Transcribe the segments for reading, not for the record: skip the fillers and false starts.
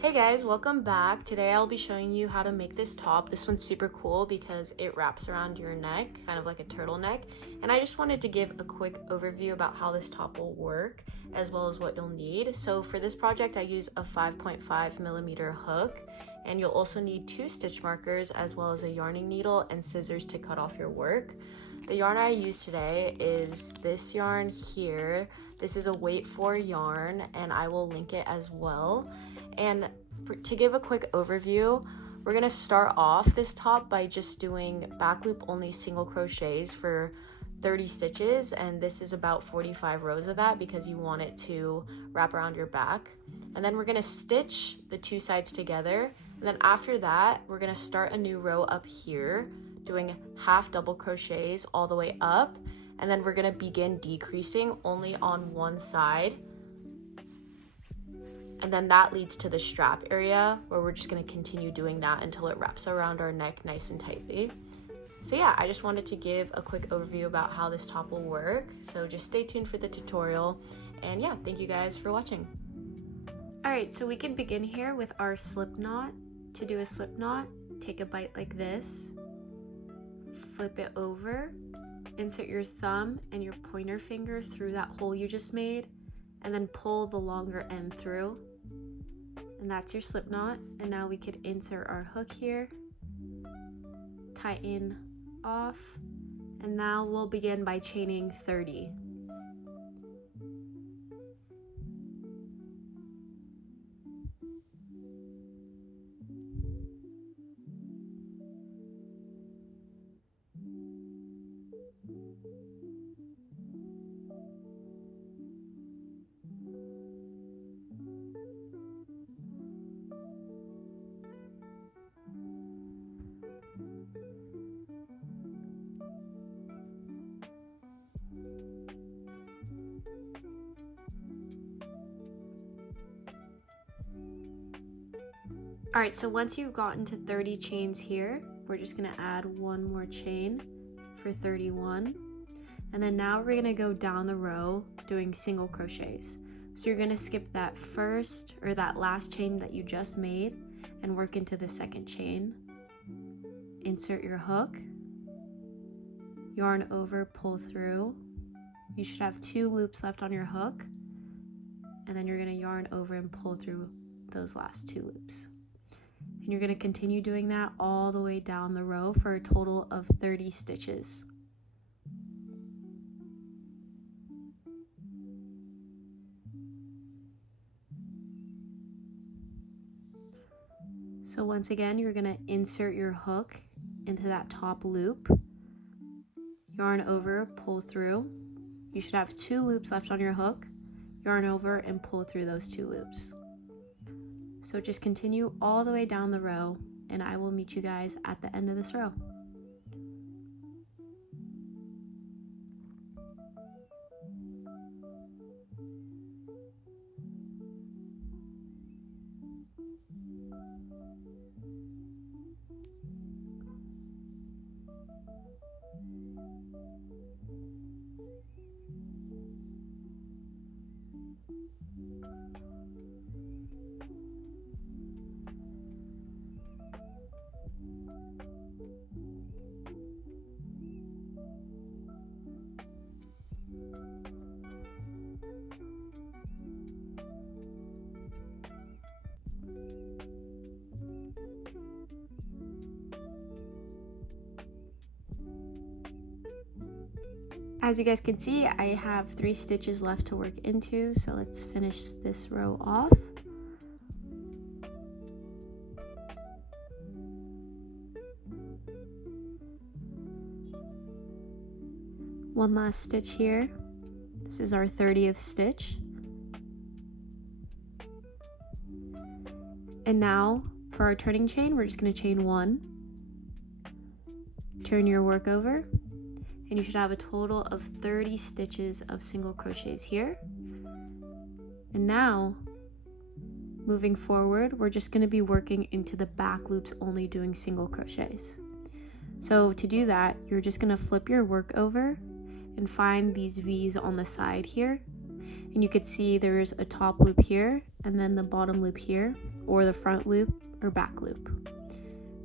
Hey guys, welcome back. Today I'll be showing you how to make this top. This one's super cool because it wraps around your neck, kind of like a turtleneck. And I just wanted to give a quick overview about how this top will work, as well as what you'll need. So for this project, I use a 5.5mm hook, and you'll also need 2 stitch markers, as well as a yarning needle and scissors to cut off your work. The yarn I use today is this yarn here. This is a Wait For yarn, and I will link it as well. And to give a quick overview, we're gonna start off this top by just doing back loop only single crochets for 30 stitches, and this is about 45 rows of that because you want it to wrap around your back. And then we're gonna stitch the 2 sides together, and then after that we're gonna start a new row up here doing half double crochets all the way up, and then we're gonna begin decreasing only on one side. And then that leads to the strap area where we're just gonna continue doing that until it wraps around our neck nice and tightly. So yeah, I just wanted to give a quick overview about how this top will work. So just stay tuned for the tutorial. And yeah, thank you guys for watching. All right, so we can begin here with our slip knot. To do a slip knot, take a bite like this, flip it over, insert your thumb and your pointer finger through that hole you just made, and then pull the longer end through. And that's your slip knot. And now we could insert our hook here, tighten off, and now we'll begin by chaining 30. All right, so once you've gotten to 30 chains here, we're just gonna add one more chain for 31. And then now we're gonna go down the row doing single crochets. So you're gonna skip that first or that last chain that you just made and work into the second chain. Insert your hook, yarn over, pull through. You should have 2 loops left on your hook, and then you're gonna yarn over and pull through those last 2 loops. And you're going to continue doing that all the way down the row for a total of 30 stitches. So once again, you're going to insert your hook into that top loop, yarn over, pull through. You should have 2 loops left on your hook, yarn over and pull through those 2 loops. So just continue all the way down the row, and I will meet you guys at the end of this row. As you guys can see, I have 3 stitches left to work into, so let's finish this row off. One last stitch here. This is our 30th stitch. And now for our turning chain, we're just going to chain 1, turn your work over, and you should have a total of 30 stitches of single crochets here. And now, moving forward, we're just going to be working into the back loops only doing single crochets. So to do that, you're just going to flip your work over and find these V's on the side here. And and you could see there's a top loop here and then the bottom loop here, or the front loop or back loop.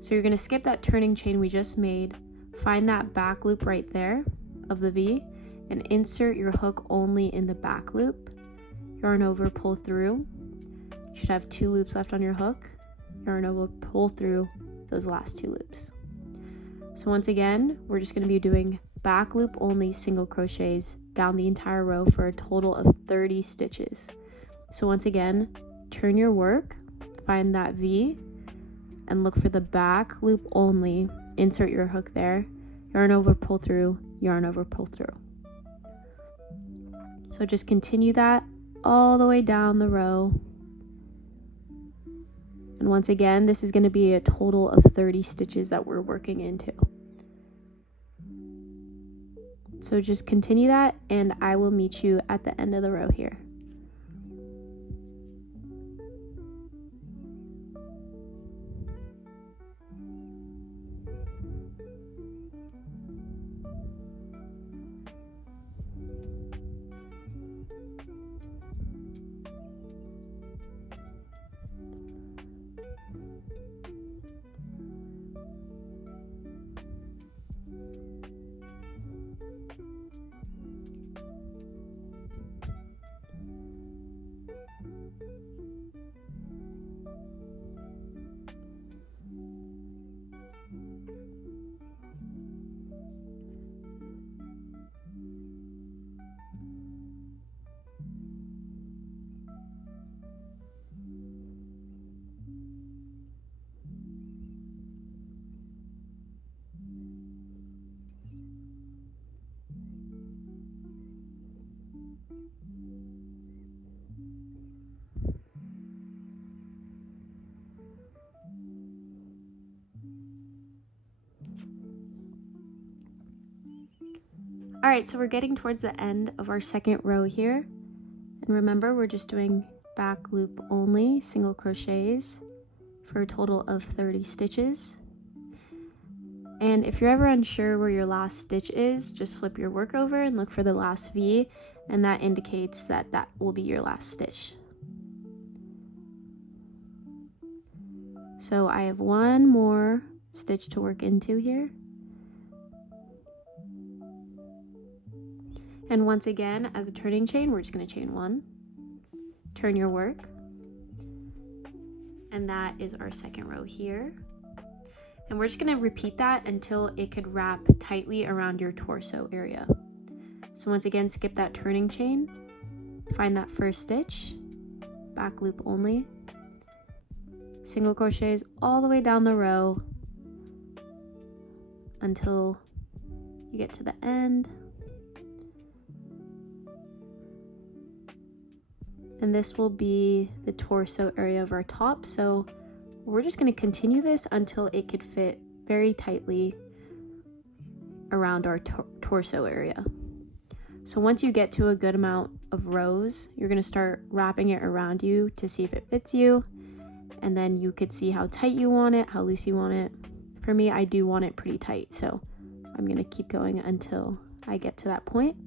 So you're going to skip that turning chain we just made, find that back loop right there of the V, and insert your hook only in the back loop, yarn over, pull through. You should have 2 loops left on your hook, yarn over, pull through those last 2 loops. So once again, we're just going to be doing back loop only single crochets down the entire row for a total of 30 stitches. So once again, turn your work, find that V, and look for the back loop only, insert your hook there, yarn over, pull through, yarn over, pull through. So just continue that all the way down the row. And once again, this is going to be a total of 30 stitches that we're working into. So just continue that, and I will meet you at the end of the row here. All right, so we're getting towards the end of our second row here. And remember, we're just doing back loop only single crochets for a total of 30 stitches. And if you're ever unsure where your last stitch is, just flip your work over and look for the last V, and that indicates that that will be your last stitch. So I have one more stitch to work into here. And once again, as a turning chain, we're just going to chain 1, turn your work, and that is our second row here. And we're just going to repeat that until it could wrap tightly around your torso area. So once again, skip that turning chain, find that first stitch, back loop only, single crochets all the way down the row until you get to the end. And this will be the torso area of our top. So we're just going to continue this until it could fit very tightly around our torso area. So once you get to a good amount of rows, you're going to start wrapping it around you to see if it fits you. And then you could see how tight you want it, how loose you want it. For me, I do want it pretty tight. So I'm going to keep going until I get to that point.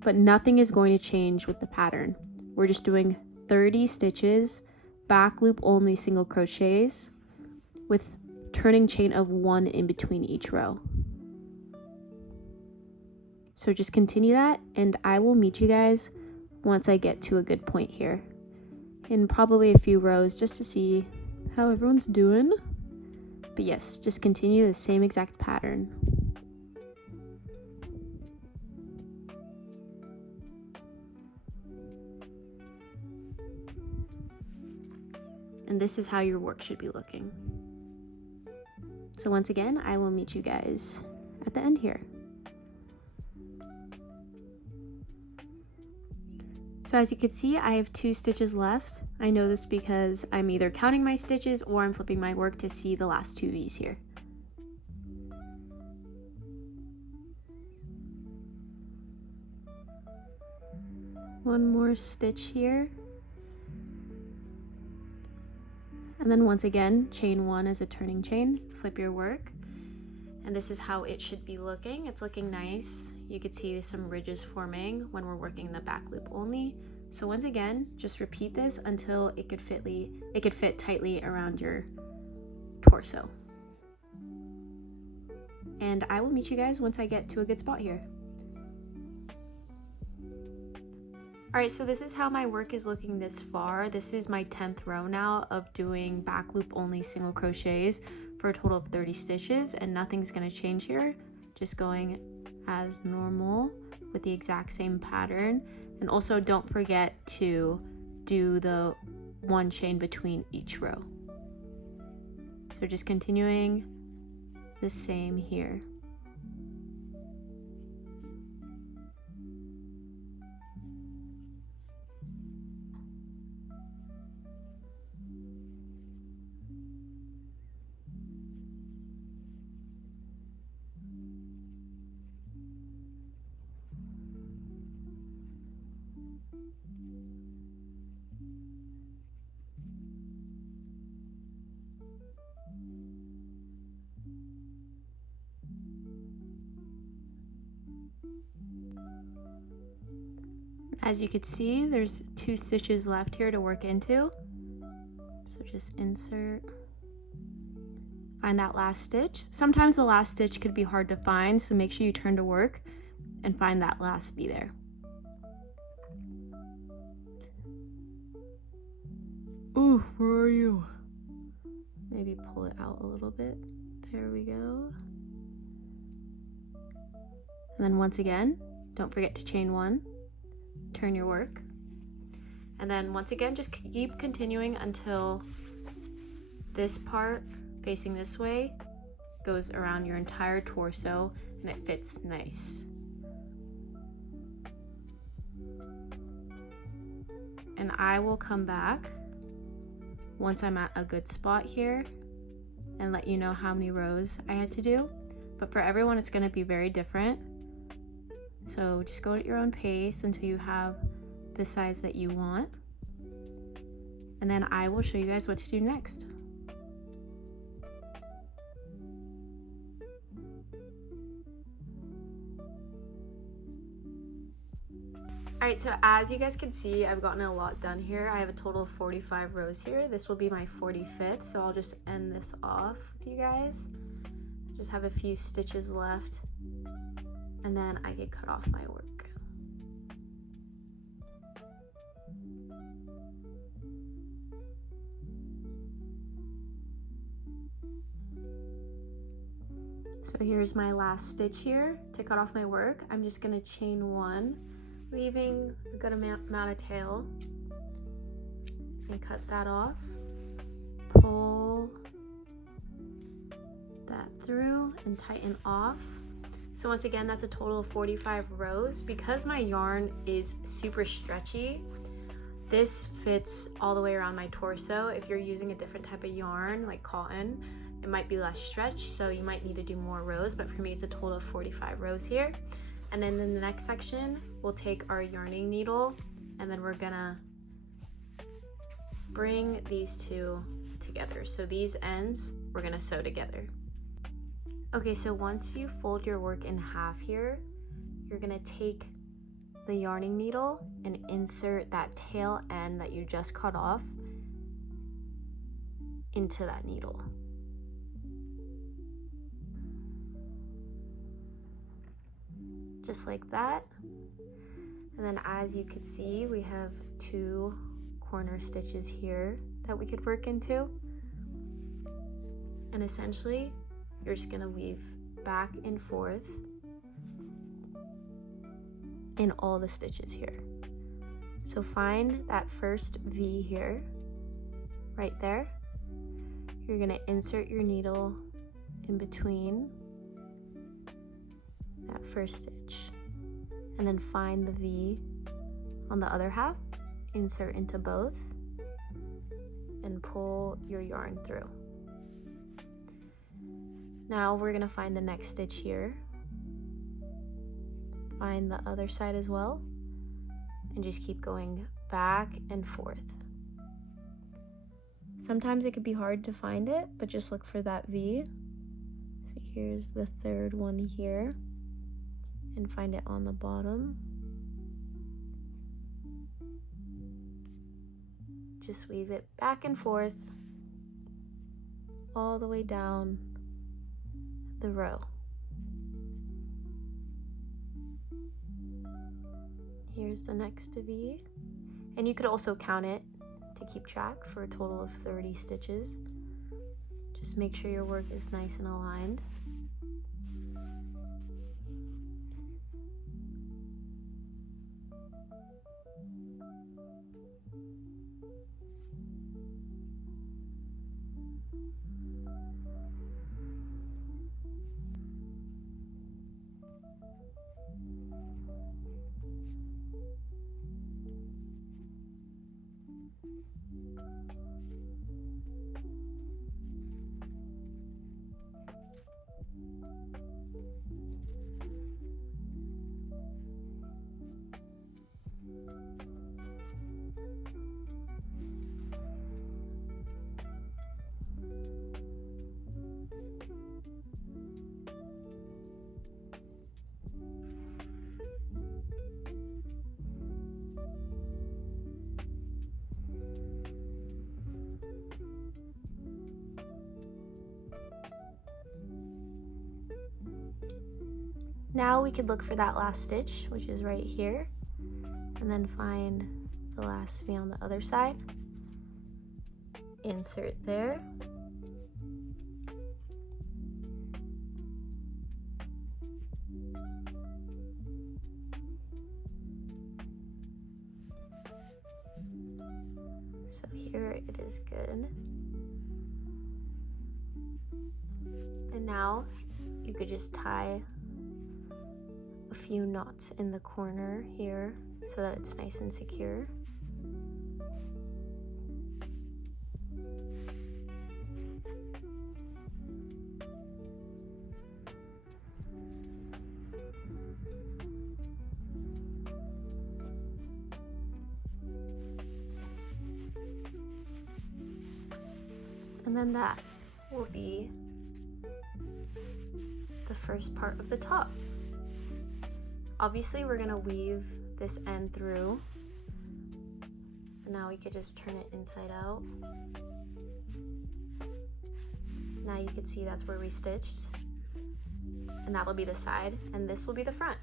But nothing is going to change with the pattern. We're just doing 30 stitches, back loop only single crochets with turning chain of 1 in between each row. So just continue that, and I will meet you guys once I get to a good point here in probably a few rows, just to see how everyone's doing. But yes, just continue the same exact pattern. And this is how your work should be looking. So once again, I will meet you guys at the end here. So as you can see, I have 2 stitches left. I know this because I'm either counting my stitches or I'm flipping my work to see the last 2 V's here. One more stitch here. And then once again, chain 1 as a turning chain, flip your work. And this is how it should be looking. It's looking nice. You could see some ridges forming when we're working the back loop only. So once again, just repeat this until it could fit tightly around your torso. And I will meet you guys once I get to a good spot here. Alright, so this is how my work is looking this far. This is my 10th row now of doing back loop only single crochets for a total of 30 stitches, and nothing's going to change here. Just going as normal with the exact same pattern. And also don't forget to do the 1 chain between each row. So just continuing the same here. As you can see, there's 2 stitches left here to work into. So just insert, find that last stitch. Sometimes the last stitch could be hard to find, so make sure you turn to work and find that last V there. Ooh, where are you? Maybe pull it out a little bit. There we go. And then once again, don't forget to chain 1. Turn your work, and then once again just keep continuing until this part facing this way goes around your entire torso and it fits nice. And I will come back once I'm at a good spot here and let you know how many rows I had to do, but for everyone it's going to be very different. So just go at your own pace until you have the size that you want. And then I will show you guys what to do next. Alright, so as you guys can see, I've gotten a lot done here. I have a total of 45 rows here. This will be my 45th, so I'll just end this off with you guys. Just have a few stitches left, and then I can cut off my work. So here's my last stitch here. To cut off my work, I'm just gonna chain 1, leaving a good amount of tail, and cut that off. Pull that through and tighten off. So once again, that's a total of 45 rows. Because my yarn is super stretchy, this fits all the way around my torso. If you're using a different type of yarn, like cotton, it might be less stretch, so you might need to do more rows, but for me it's a total of 45 rows here. And then in the next section, we'll take our yarning needle, and then we're gonna bring these two together. So these ends, we're gonna sew together. Okay, so once you fold your work in half here, you're gonna take the yarning needle and insert that tail end that you just cut off into that needle. Just like that. And then as you can see, we have 2 corner stitches here that we could work into. And essentially, you're just gonna weave back and forth in all the stitches here. So find that first V here, right there. You're gonna insert your needle in between that first stitch, and then find the V on the other half, insert into both, and pull your yarn through. Now we're gonna find the next stitch here, find the other side as well, and just keep going back and forth. Sometimes it could be hard to find it, but just look for that V. So here's the third one here, and find it on the bottom. just weave it back and forth all the way down the row. Here's the next V, and you could also count it to keep track for a total of 30 stitches. Just make sure your work is nice and aligned. Now we could look for that last stitch, which is right here, and then find the last V on the other side. Insert there. So here it is good. And now you could just tie a few knots in the corner here so that it's nice and secure. And then that will be the first part of the top. Obviously, we're gonna weave this end through. And now we could just turn it inside out. Now you can see that's where we stitched. And that'll be the side, and this will be the front.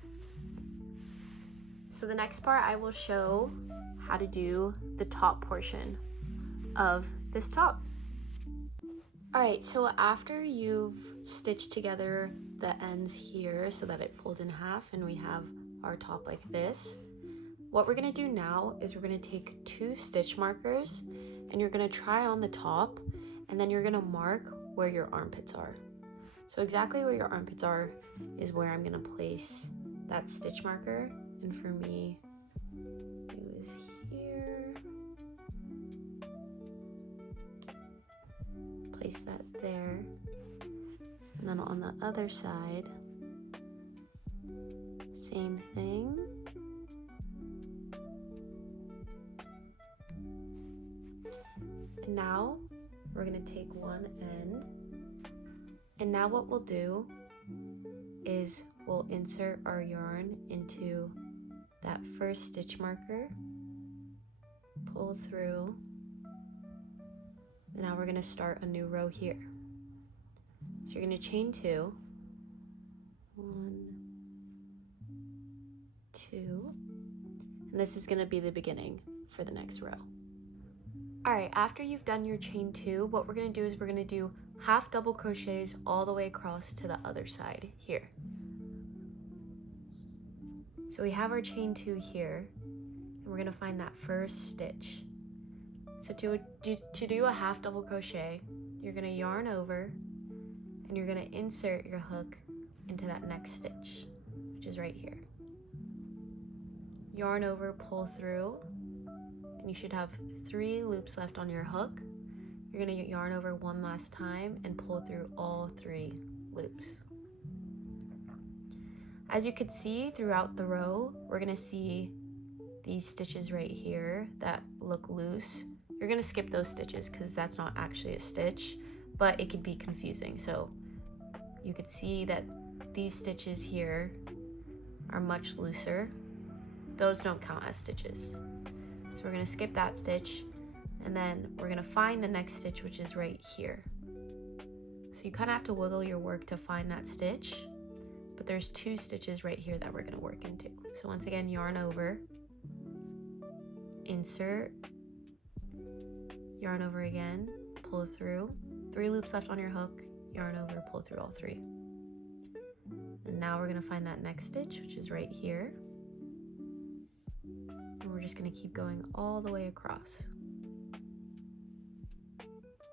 So the next part, I will show how to do the top portion of this top. All right, so after you've stitched together the ends here so that it folds in half and we have our top like this, what we're gonna do now is we're gonna take 2 stitch markers and you're gonna try on the top, and then you're gonna mark where your armpits are. So exactly where your armpits are is where I'm gonna place that stitch marker, and for me, it was here. Place that there, and then on the other side, same thing. And now we're gonna take one end, and now what we'll do is we'll insert our yarn into that first stitch marker, pull through. Now we're gonna start a new row here. So you're gonna chain 2, 1, 2, and this is gonna be the beginning for the next row. All right, after you've done your chain 2, what we're gonna do is we're gonna do half double crochets all the way across to the other side here. So we have our chain 2 here, and we're gonna find that first stitch. So to do a half double crochet, you're gonna yarn over and you're gonna insert your hook into that next stitch, which is right here. Yarn over, pull through, and you should have 3 loops left on your hook. You're gonna yarn over one last time and pull through all 3 loops. As you can see throughout the row, we're gonna see these stitches right here that look loose. You're gonna skip those stitches because that's not actually a stitch, but it could be confusing. So you could see that these stitches here are much looser. Those don't count as stitches. So we're gonna skip that stitch, And then we're gonna find the next stitch, which is right here. So you kind of have to wiggle your work to find that stitch, but there's 2 stitches right here that we're gonna work into. So once again, yarn over, insert, yarn over again, pull through, 3 loops left on your hook, yarn over, pull through all 3. And now we're gonna find that next stitch, which is right here. And we're just gonna keep going all the way across.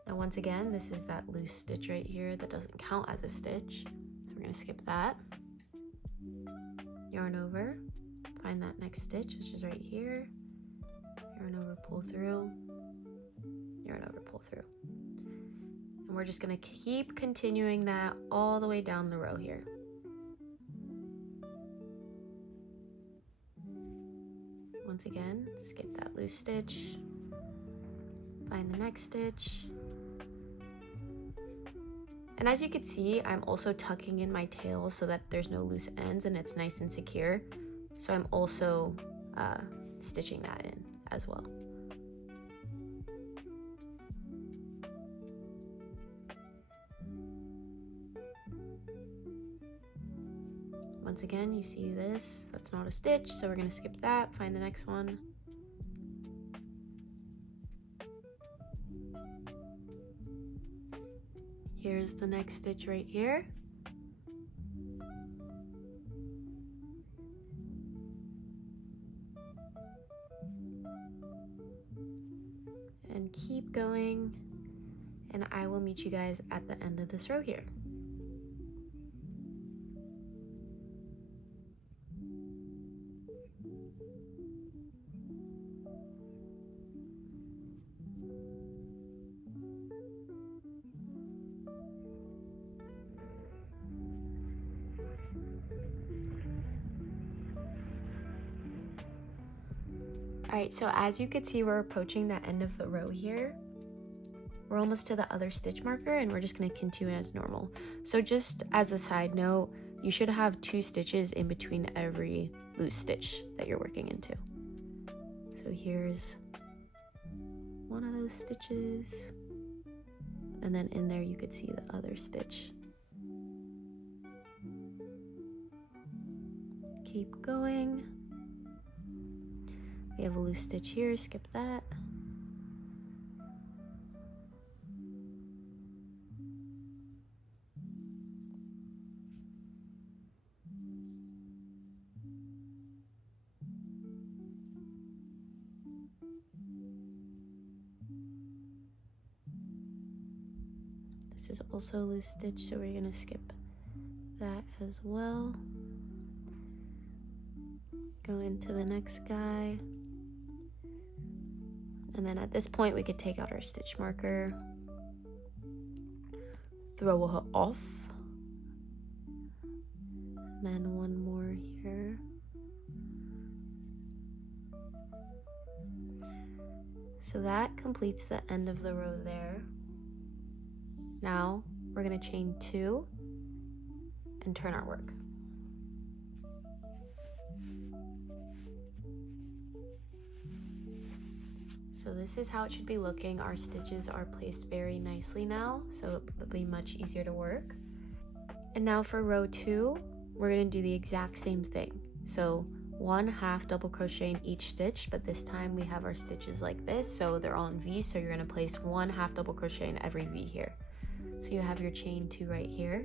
Now once again, this is that loose stitch right here that doesn't count as a stitch. So we're gonna skip that. Yarn over, find that next stitch, which is right here. Yarn over, pull through, yarn over, pull through. And we're just gonna keep continuing that all the way down the row here. Once again, skip that loose stitch, find the next stitch. And as you can see, I'm also tucking in my tail so that there's no loose ends and it's nice and secure. So I'm also stitching that in as well. Once again, you see this, that's not a stitch, so we're gonna skip that, find the next one. Here's the next stitch right here. And keep going, and I will meet you guys at the end of this row here. Alright, so as you can see, we're approaching the end of the row here. We're almost to the other stitch marker and we're just going to continue as normal. So just as a side note, you should have 2 stitches in between every loose stitch that you're working into. So here's one of those stitches, and then in there you could see the other stitch. Keep going. We have a loose stitch here, skip that. This is also a loose stitch, so we're gonna skip that as well. Go into the next guy. And then at this point, we could take out our stitch marker, throw her off, and then one more here. So that completes the end of the row there. Now we're going to chain 2 and turn our work. So this is how it should be looking. Our stitches are placed very nicely now, so it'll be much easier to work. And now for row 2, we're going to do the exact same thing. So 1 half double crochet in each stitch, but this time we have our stitches like this, so they're all in V, so you're going to place 1 half double crochet in every V here. So you have your chain 2 right here,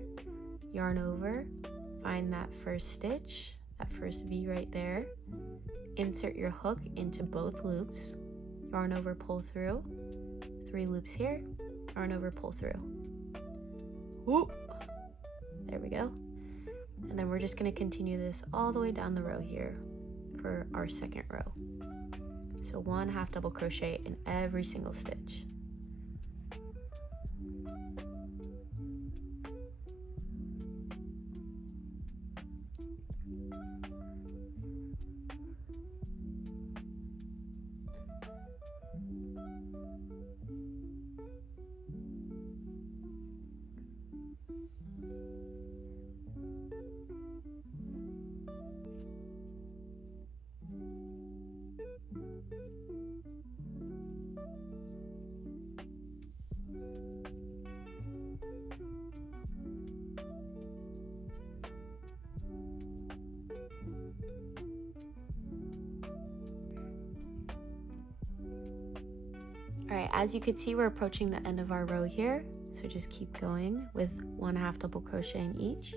yarn over, find that first stitch, that first V right there, insert your hook into both loops, yarn over, pull through, 3 loops here, yarn over, pull through. Whoop! There we go. And then we're just going to continue this all the way down the row here for our second row. So 1 half double crochet in every single stitch. Alright, as you can see, we're approaching the end of our row here, so just keep going with 1 half double crochet in each.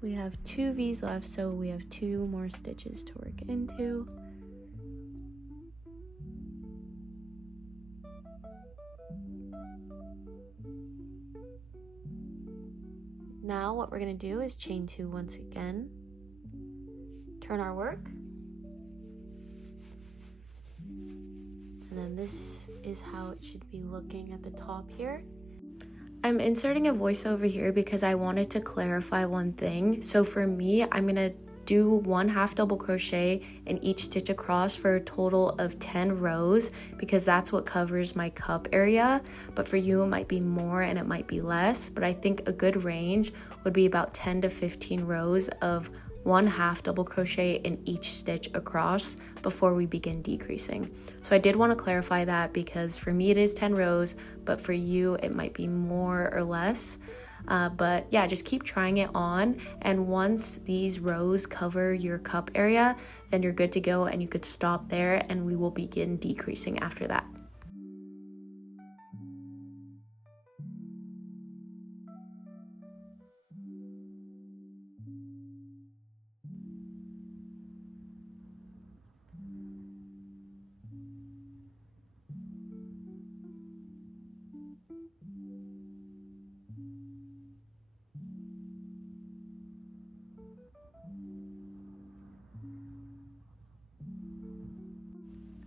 We have 2 V's left, so we have 2 more stitches to work into. Now what we're going to do is chain 2 once again, turn our work, and then this is how it should be looking at the top here. I'm inserting a voiceover here because I wanted to clarify one thing. So for me, I'm going to do 1 half double crochet in each stitch across for a total of 10 rows because that's what covers my cup area. But for you, it might be more and it might be less, but I think a good range would be about 10 to 15 rows of 1 half double crochet in each stitch across before we begin decreasing. So I did want to clarify that because for me it is 10 rows, but for you it might be more or less. But yeah, just keep trying it on, and once these rows cover your cup area, then you're good to go and you could stop there and we will begin decreasing after that.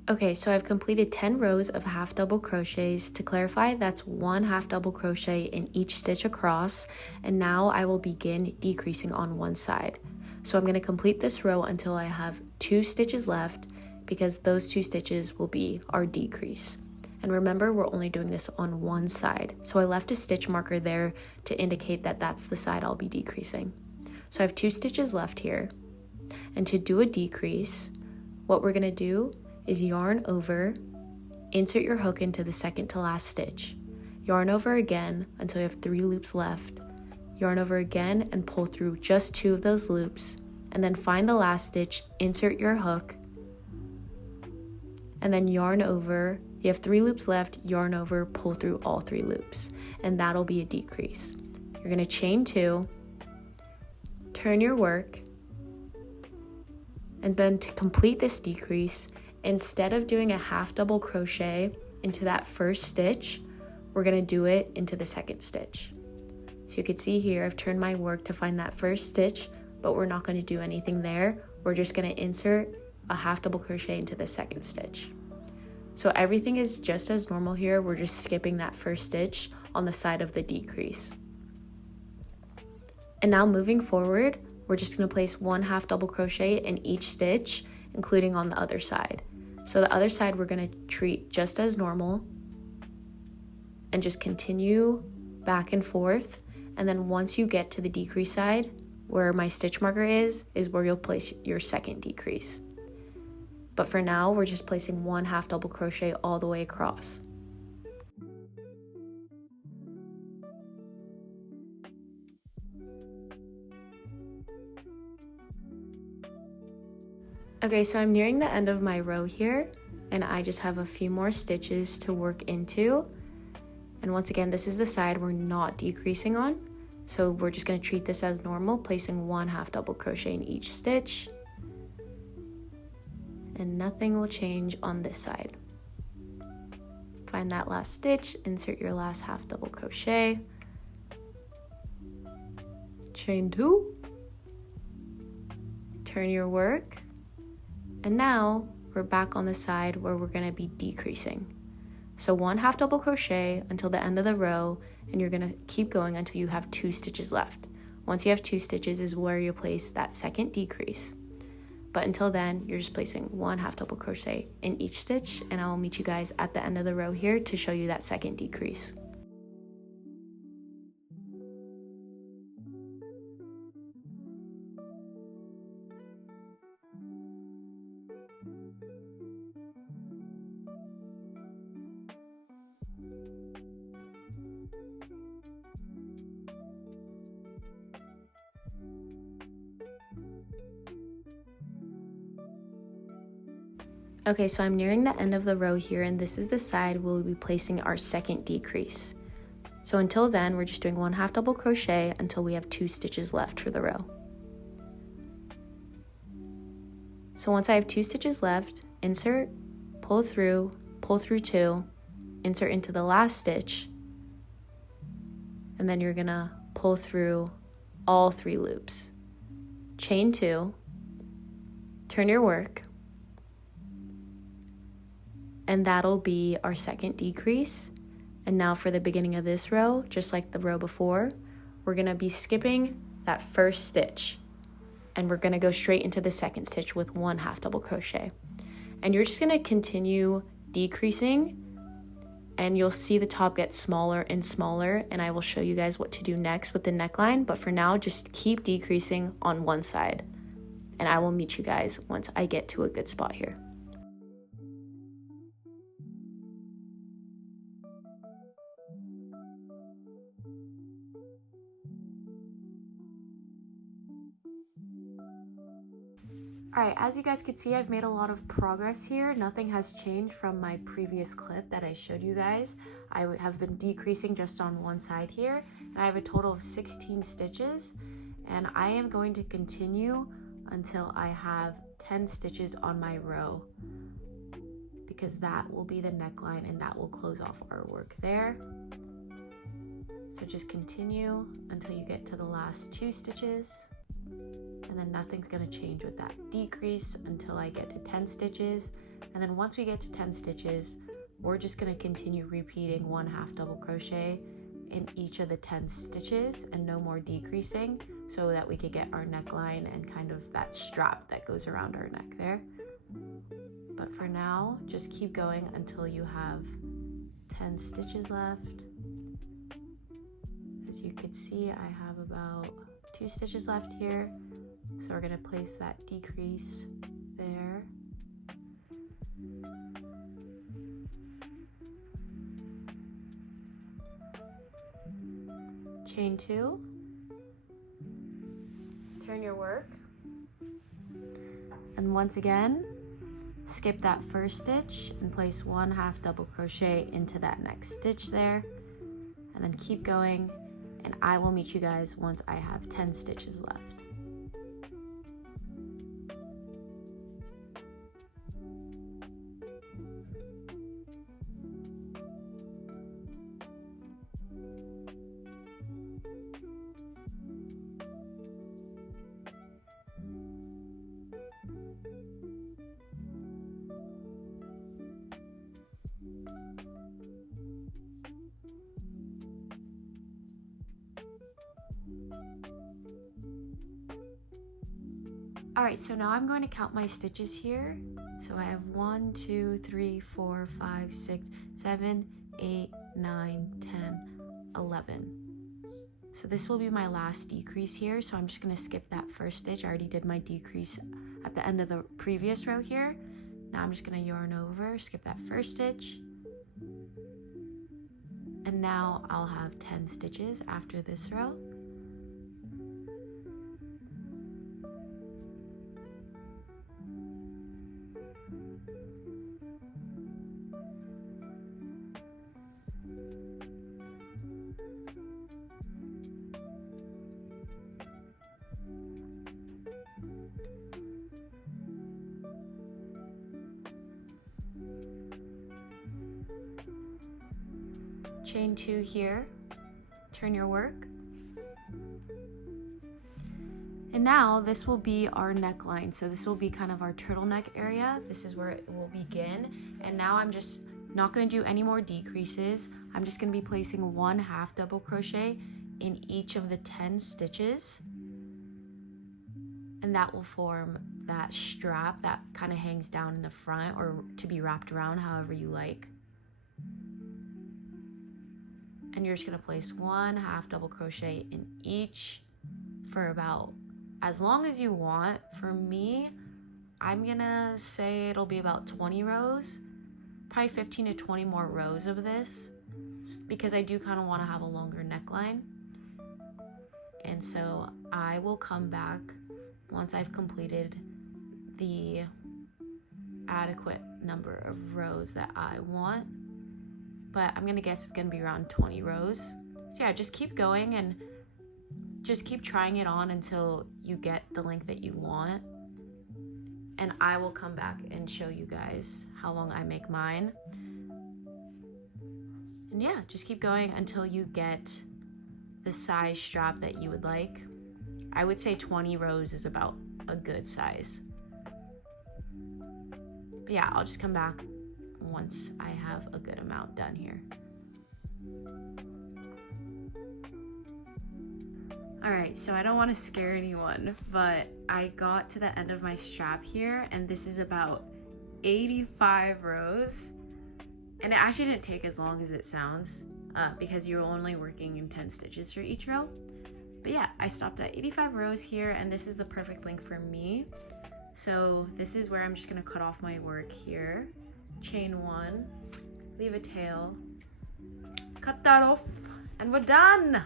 Okay, so I've completed 10 rows of half double crochets. To clarify, that's 1 half double crochet in each stitch across, and now I will begin decreasing on one side. So I'm going to complete this row until I have 2 stitches left, because those 2 stitches will be our decrease. And remember, we're only doing this on one side, so I left a stitch marker there to indicate that that's the side I'll be decreasing. So I have 2 stitches left here, and to do a decrease, what we're going to do is yarn over, insert your hook into the second to last stitch, yarn over again until you have 3 loops left, yarn over again and pull through just 2 of those loops, and then find the last stitch, insert your hook, and then yarn over. You have 3 loops left, yarn over, pull through all 3 loops, and that'll be a decrease. You're going to chain 2, turn your work, and then to complete this decrease, instead of doing a half double crochet into that first stitch, we're going to do it into the second stitch. So you can see here I've turned my work to find that first stitch, but we're not going to do anything there. We're just going to insert a half double crochet into the second stitch. So everything is just as normal here. We're just skipping that first stitch on the side of the decrease. And now moving forward, we're just going to place 1 half double crochet in each stitch, including on the other side. So the other side we're going to treat just as normal and just continue back and forth. And then once you get to the decrease side, where my stitch marker is where you'll place your second decrease. But for now, we're just placing 1 half double crochet all the way across. Okay, so I'm nearing the end of my row here, and I just have a few more stitches to work into. And once again, this is the side we're not decreasing on. So we're just going to treat this as normal, placing 1 half double crochet in each stitch. And nothing will change on this side. Find that last stitch, insert your last half double crochet, chain 2, turn your work, and now we're back on the side where we're going to be decreasing. So 1 half double crochet until the end of the row, and you're going to keep going until you have 2 stitches left. Once you have 2 stitches is where you place that second decrease. But until then, you're just placing 1 half double crochet in each stitch, and I will meet you guys at the end of the row here to show you that second decrease. Okay, so I'm nearing the end of the row here, and this is the side we'll be placing our second decrease. So until then, we're just doing 1 half double crochet until we have 2 stitches left for the row. So once I have 2 stitches left, insert, pull through 2, insert into the last stitch, and then you're gonna pull through all 3 loops. Chain 2, turn your work, and that'll be our second decrease. And now for the beginning of this row, just like the row before, we're gonna be skipping that first stitch, and we're gonna go straight into the second stitch with 1 half double crochet. And you're just gonna continue decreasing, and you'll see the top get smaller and smaller, and I will show you guys what to do next with the neckline. But for now, just keep decreasing on one side, and I will meet you guys once I get to a good spot here. Alright, as you guys can see, I've made a lot of progress here. Nothing has changed from my previous clip that I showed you guys. I have been decreasing just on one side here, and I have a total of 16 stitches, and I am going to continue until I have 10 stitches on my row, because that will be the neckline and that will close off our work there. So just continue until you get to the last 2 stitches. And then nothing's going to change with that decrease until I get to 10 stitches. And then once we get to 10 stitches, we're just going to continue repeating 1 half double crochet in each of the 10 stitches and no more decreasing, so that we could get our neckline and kind of that strap that goes around our neck there. But for now, just keep going until you have 10 stitches left. As you can see, I have about 2 stitches left here. So we're going to place that decrease there. Chain 2. Turn your work. And once again, skip that first stitch and place 1 half double crochet into that next stitch there. And then keep going, and I will meet you guys once I have 10 stitches left. Alright, so now I'm going to count my stitches here. So I have 1, 2, 3, 4, 5, 6, 7, 8, 9, 10, 11. So this will be my last decrease here. So I'm just going to skip that first stitch. I already did my decrease at the end of the previous row here. Now I'm just going to yarn over, skip that first stitch. And now I'll have 10 stitches after this row. Chain 2 here, turn your work. And now this will be our neckline. So this will be kind of our turtleneck area. This is where it will begin. And now I'm just not going to do any more decreases. I'm just going to be placing 1 half double crochet in each of the 10 stitches. And that will form that strap that kind of hangs down in the front, or to be wrapped around however you like. And you're just going to place 1 half double crochet in each for about as long as you want. For me, I'm going to say it'll be about 20 rows, probably 15 to 20 more rows of this, because I do kind of want to have a longer neckline. And so I will come back once I've completed the adequate number of rows that I want, but I'm gonna guess it's gonna be around 20 rows. So yeah, just keep going and just keep trying it on until you get the length that you want. And I will come back and show you guys how long I make mine. And yeah, just keep going until you get the size strap that you would like. I would say 20 rows is about a good size. But yeah, I'll just come back once I have a good amount done here. All right, so I don't want to scare anyone, but I got to the end of my strap here, and this is about 85 rows. And it actually didn't take as long as it sounds because you're only working in 10 stitches for each row. But yeah, I stopped at 85 rows here, and this is the perfect length for me. So this is where I'm just gonna cut off my work here. Chain 1, leave a tail, cut that off, and we're done.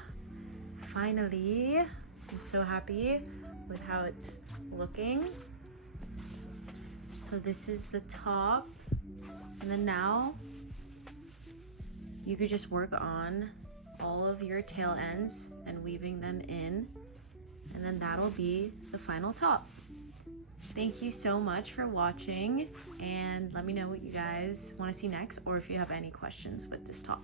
Finally, I'm so happy with how it's looking. So this is the top, and then now you could just work on all of your tail ends and weaving them in, and then that'll be the final top. Thank you so much for watching, and let me know what you guys want to see next, or if you have any questions with this top.